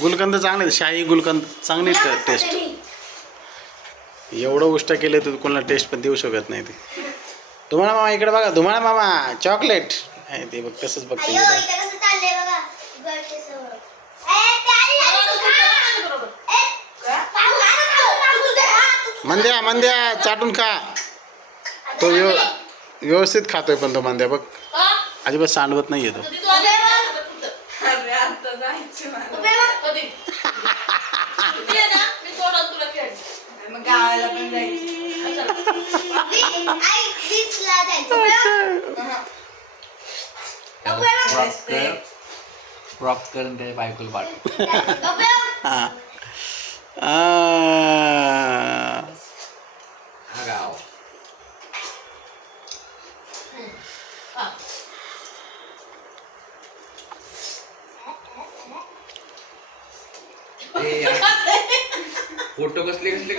गुलकंद चांगले आहेत. शाही गुलकंद चांगली टेस्ट एवढं उष्ट केलं तर कोणाला टेस्ट पण देऊ शकत नाही ते. तुम्हाला मामा इकडे बघा तुम्हाला मामा चॉकलेट आहे ते बघ तसंच बघते. मंद्या मंद्या चाटून खा. तो व्यव व्यवस्थित खातोय पण तो मंद्या बघ. अजिबात सांडवत नाही येतो गावाला पण जायचं. करून त्याच्या बायकोला गाव. फोटो कसले कसले